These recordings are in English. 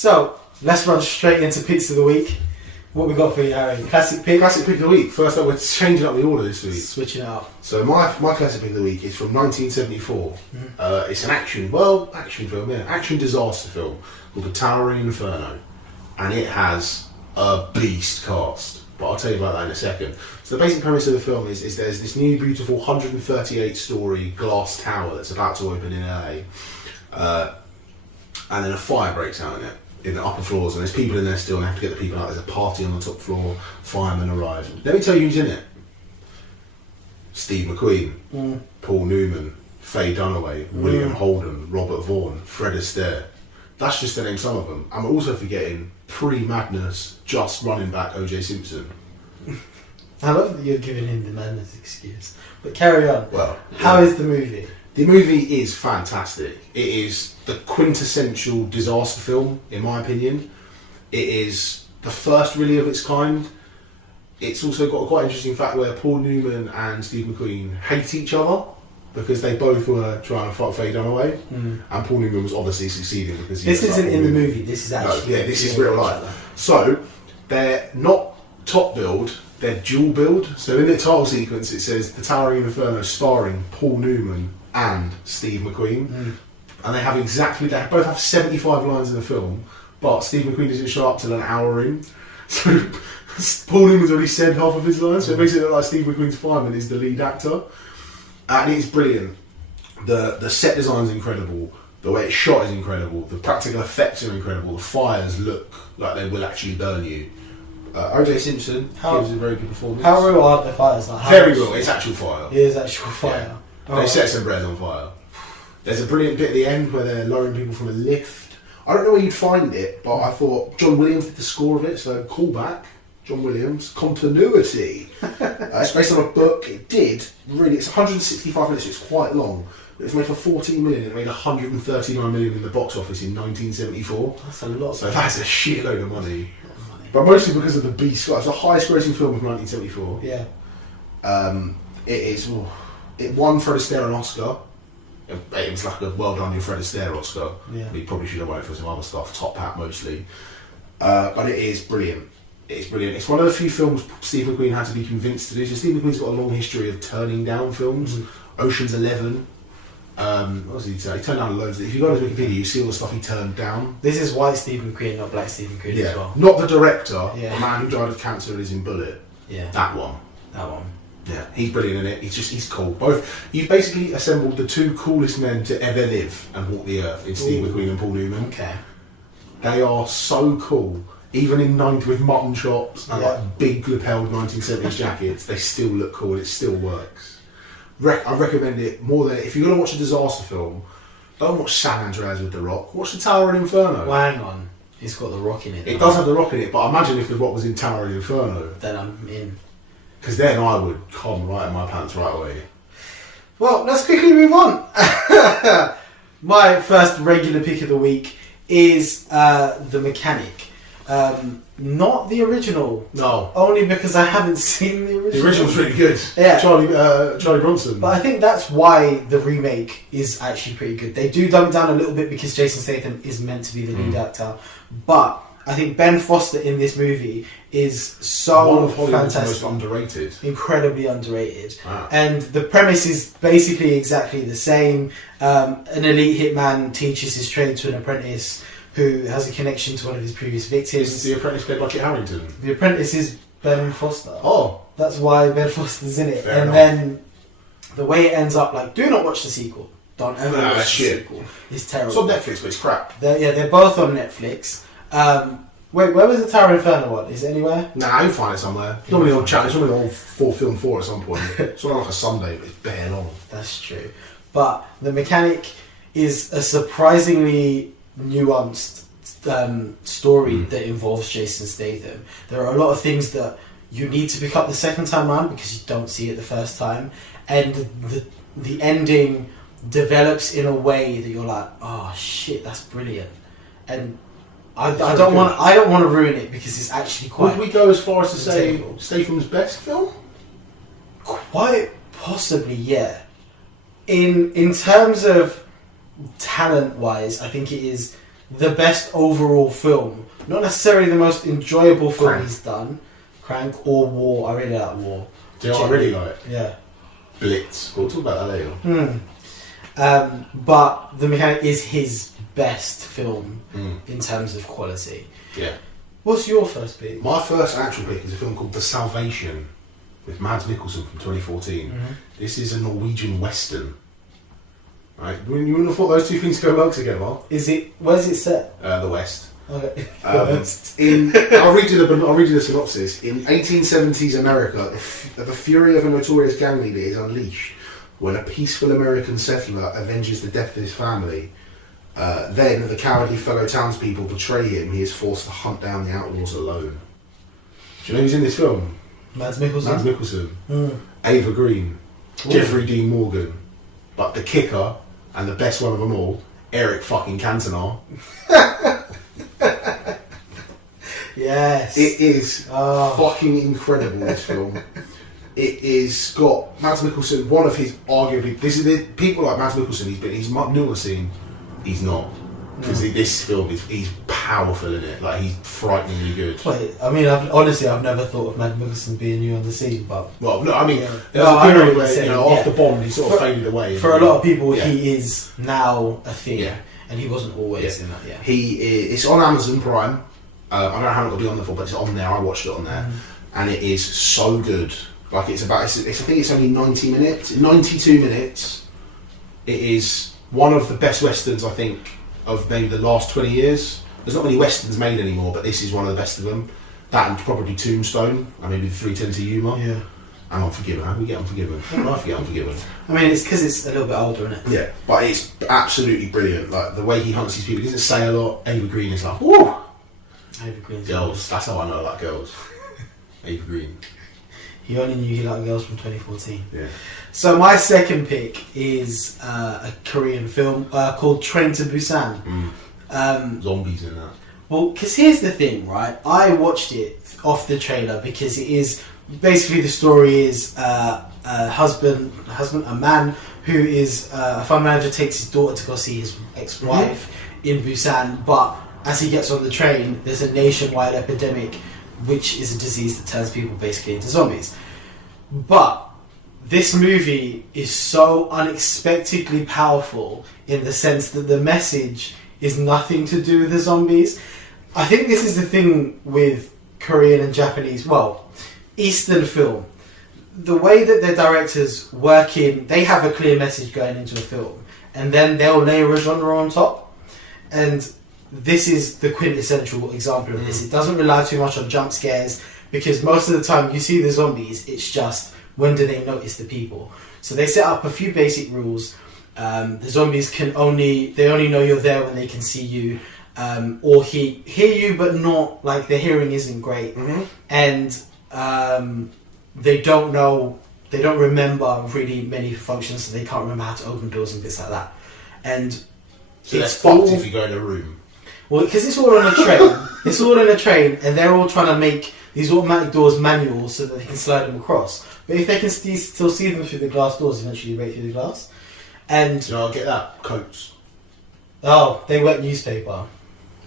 So, let's run straight into picks of the week. What we got for you, Harry? Classic pick? Classic pick of the week. First up, we're changing up the order this week. Switching it up. So my classic pick of the week is from 1974. It's an action film, action disaster film called The Towering Inferno. And it has a beast cast. But I'll tell you about that in a second. So the basic premise of the film is there's this new beautiful 138 story glass tower that's about to open in LA. And then a fire breaks out in it, in the upper floors, and there's people in there still, and they have to get the people out. There's a party on the top floor, firemen arrive. Let me tell you who's in it. Steve McQueen, Paul Newman, Faye Dunaway, William Holden, Robert Vaughn, Fred Astaire. That's just to name some of them. I'm also forgetting pre-madness, just running back O.J. Simpson. I love that you're giving him the madness excuse. But carry on. Well, how is the movie? The movie is fantastic. It is the quintessential disaster film, in my opinion. It is the first really of its kind. It's also got a quite interesting fact where Paul Newman and Steve McQueen hate each other because they both were trying to fight Faye Dunaway, and Paul Newman was obviously succeeding because this isn't in the movie. This is actually this is real life. So they're not top build. They're dual build. So in the title sequence, it says The Towering Inferno starring Paul Newman and Steve McQueen, and they both have 75 lines in the film, but Steve McQueen doesn't show up till an hour in. So Paul Newman's already said half of his lines, so it makes it look like Steve McQueen's fireman is the lead actor, and it's brilliant. The set design's incredible. The way it's shot is incredible. The practical effects are incredible. The fires look like they will actually burn you. O.J. Simpson gives a very good performance. How real are the fires? Like, very real. It's actual fire. It is actual fire. Yeah. They set some bread on fire. There's a brilliant bit at the end where they're lowering people from a lift. I don't know where you'd find it, but I thought John Williams did the score of it, so callback. John Williams, continuity. It's based on a book. It's 165 minutes, so it's quite long. But it's made for 14 million. It made 139 million in the box office in 1974. That's a lot. So that's a shitload of money. But mostly because of the beast. It's the highest grossing film of 1974. Yeah. It won Fred Astaire an Oscar. It was like a well done your Fred Astaire Oscar. Yeah. He probably should have won it for some other stuff, Top Hat mostly. But it is brilliant. It's brilliant. It's one of the few films Steve McQueen had to be convinced to do. So Steve McQueen's got a long history of turning down films. Ocean's 11. What was he say? He turned down loads. If you go to Wikipedia, you see all the stuff he turned down. This is white Steve McQueen, not black Steve McQueen as well. Not the director. The man who died of cancer and is in Bullet. Yeah. That one. Yeah, he's brilliant in it. He's cool. You've basically assembled the two coolest men to ever live and walk the earth in Steve McQueen and Paul Newman. Okay. They are so cool. Even in with mutton chops and like big lapelled 1970s jackets, they still look cool. It still works. I recommend it more than if you're gonna watch a disaster film. Don't watch San Andreas with The Rock. Watch The Towering Inferno. Well, hang on, it's got The Rock in it. It does have The Rock in it, but imagine if The Rock was in Towering Inferno. Then I'm in. Because then I would come right in my pants right away. Well, let's quickly move on. My first regular pick of the week is The Mechanic. Not the original. No. Only because I haven't seen the original. The original's really good. Yeah. Charlie Bronson. But I think that's why the remake is actually pretty good. They do dumb it down a little bit because Jason Statham is meant to be the lead actor. But I think Ben Foster in this movie is so one of Hollywood's fantastic. most underrated. Incredibly underrated. Wow. And the premise is basically exactly the same. An elite hitman teaches his trade to an apprentice who has a connection to one of his previous victims. Is the apprentice played by Kit Harington? The apprentice is Ben Foster. Oh. That's why Ben Foster's in it. Fair enough. Then the way it ends up, like, do not watch the sequel. Don't ever watch the sequel. It's terrible. It's on Netflix, but it's crap. They're both on Netflix. Wait, where was the Tower Inferno one? Is it anywhere? Nah, you'll find it somewhere. It's normally on chat. It's normally on Film 4 at some point. It's on like a Sunday, but it's bare long. That's true. But The Mechanic is a surprisingly nuanced story that involves Jason Statham. There are a lot of things that you need to pick up the second time around because you don't see it the first time, and the ending develops in a way that you're like, oh shit, that's brilliant. And I don't want to ruin it because it's actually quite. Would we go as far as to say Statham's best film? Quite possibly, yeah. In terms of talent wise, I think it is the best overall film. Not necessarily the most enjoyable film Crank. he's done. Crank or War. I really like War. Do you know what I really like? Yeah. Blitz. We'll talk about that later. But The Mechanic is his best film in terms of quality. Yeah. What's your first pick? My first actual pick is a film called The Salvation with Mads Mikkelsen from 2014. This is a Norwegian Western. Right? You wouldn't have thought those two things go well together. Where's it set? The West. Okay. I'll read you the synopsis. In 1870s America, the fury of a notorious gang leader is unleashed when a peaceful American settler avenges the death of his family. Then the cowardly fellow townspeople betray him. He is forced to hunt down the outlaws alone. Do you know who's in this film? Mads Mikkelsen. Mads Mikkelsen. Ava Green. Jeffrey Dean Morgan. But the kicker, and the best one of them all, Eric fucking Cantona. Yes. It is fucking incredible, this film. It is got Mads Mikkelsen, one of his arguably, people like Mads Mikkelsen, he's Newell he's not. Because this film, he's powerful in it. Like, he's frighteningly good. Wait, I mean, I've never thought of Mads Mikkelsen being new on the scene, but... Well, no, I mean, I there was a know period what where, you're saying, after Bond, he sort of faded away. For a lot of people, he is now a thing, and he wasn't always in that, It's on Amazon Prime. I don't know how long it'll be on there for, but it's on there. I watched it on there. And it is so good. Like, I think it's only 90 minutes, 92 minutes. It is one of the best Westerns, I think, of maybe the last 20 years. There's not many Westerns made anymore, but this is one of the best of them. That and probably Tombstone, and maybe the 310 to Yuma. Yeah. And Unforgiven. How do we get Unforgiven? I forget Unforgiven. I mean, it's because it's a little bit older, isn't it? Yeah, but it's absolutely brilliant. Like, the way he hunts these people, he doesn't say a lot. Ava Green is like, woo! Ava Green's Girls, that's how I know I like girls. Ava Green. He only knew he liked girls from 2014. Yeah. So my second pick is a Korean film called Train to Busan. Zombies in that. Well, because here's the thing, right? I watched it off the trailer because it is basically, the story is a man who is a fund manager, takes his daughter to go see his ex-wife in Busan, but as he gets on the train, there's a nationwide epidemic, which is a disease that turns people basically into zombies. But this movie is so unexpectedly powerful in the sense that the message is nothing to do with the zombies. I think this is the thing with Korean and Japanese, Eastern film. The way that their directors work they have a clear message going into a film, and then they'll layer a genre on top. And this is the quintessential example of this. It doesn't rely too much on jump scares, because most of the time you see the zombies, it's just, when do they notice the people? So they set up a few basic rules. The zombies only know you're there when they can see you, or hear you, but not, like, their hearing isn't great. And they don't remember really many functions, so they can't remember how to open doors and bits like that. And so it's fucked if you go in a room. Well, because it's all on a train. It's all in a train, and they're all trying to make these automatic doors manual so that they can slide them across. But if they can still see them through the glass doors, eventually you break through the glass. And I'll get that. Coats. Oh, they wet newspaper.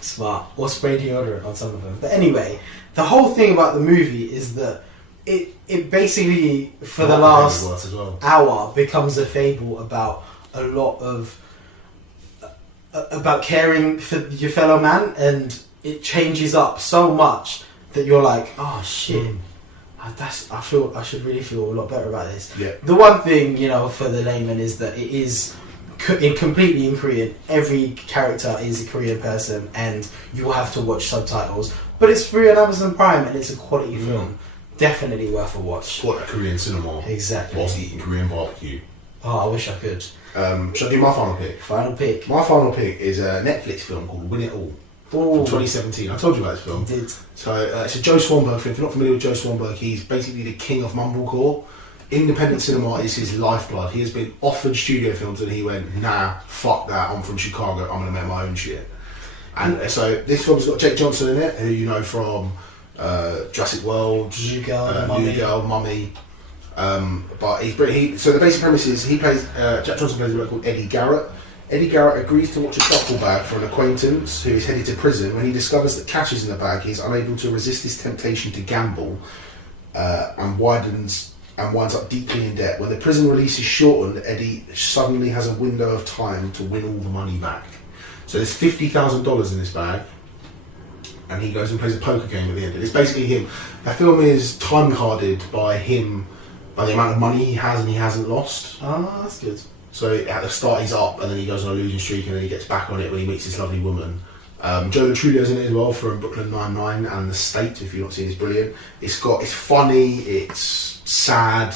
Smart. Or spray deodorant on some of them. But anyway, the whole thing about the movie is that it basically, for the last hour, becomes a fable about a lot of about caring for your fellow man, and it changes up so much that you're like, oh shit, I should really feel a lot better about this. Yeah. The one thing, for the layman is that it is completely in Korean. Every character is a Korean person, and you will have to watch subtitles. But it's free on Amazon Prime, and it's a quality film. Definitely worth a watch. What a Korean cinema. Exactly. Whilst eating Korean barbecue. Oh, I wish I could. Shall I do my final pick? Final pick. My final pick is a Netflix film called Win It All. From 2017. I told you about this film. You did. So it's a Joe Swanberg film. If you're not familiar with Joe Swanberg, he's basically the king of mumblecore. Independent cinema is his lifeblood. He has been offered studio films and he went, nah, fuck that, I'm from Chicago, I'm going to make my own shit. And so this film's got Jake Johnson in it, who you know from Jurassic World, New Girl, Mummy. But so the basic premise is Jack Johnson plays a guy called Eddie Garrett. Eddie Garrett agrees to watch a duffel bag for an acquaintance who is headed to prison. When he discovers that cash is in the bag, he is unable to resist his temptation to gamble and winds up deeply in debt. When the prison release is shortened, Eddie suddenly has a window of time to win all the money back. So there's $50,000 in this bag, and he goes and plays a poker game at the end. It's basically him. The film is time-carded by him, by the amount of money he has and he hasn't lost. Ah, that's good. So at the start he's up, and then he goes on a losing streak, and then he gets back on it when he meets this lovely woman. Joe Trudeau's in it as well from Brooklyn Nine-Nine and The State. If you've not seen, it's brilliant. It's funny, it's sad.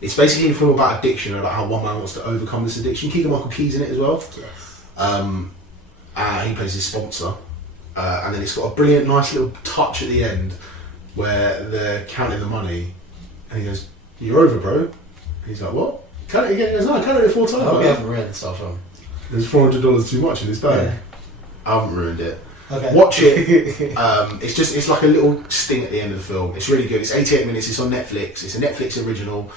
It's basically a film about addiction, about how one man wants to overcome this addiction. Keegan-Michael Key's in it as well. Yes. He plays his sponsor, and then it's got a brilliant, nice little touch at the end where they're counting the money, and he goes, "You're over, bro." And he's like, "What? Count it again?" He goes, "No, I counted it 4 times." I hope you haven't ruined this film. There's $400 too much in this bag. Yeah. I haven't ruined it. Okay. Watch it. It's like a little sting at the end of the film. It's really good. It's 88 minutes. It's on Netflix. It's a Netflix original.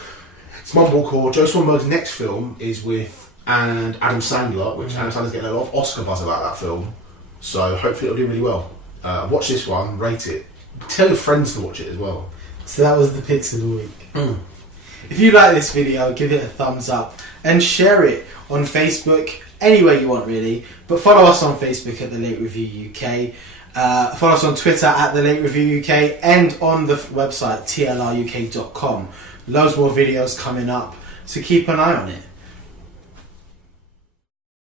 It's Mumblecore. Joe Swanberg's next film is with Adam Sandler, which Adam Sandler's getting a lot of Oscar buzz about that film. So hopefully it'll do really well. Watch this one. Rate it. Tell your friends to watch it as well. So that was the picks of the week. If you like this video, give it a thumbs up and share it on Facebook, anywhere you want really. But follow us on Facebook at The Late Review UK. Follow us on Twitter at The Late Review UK and on the website TLRUK.com. Loads more videos coming up, so keep an eye on it.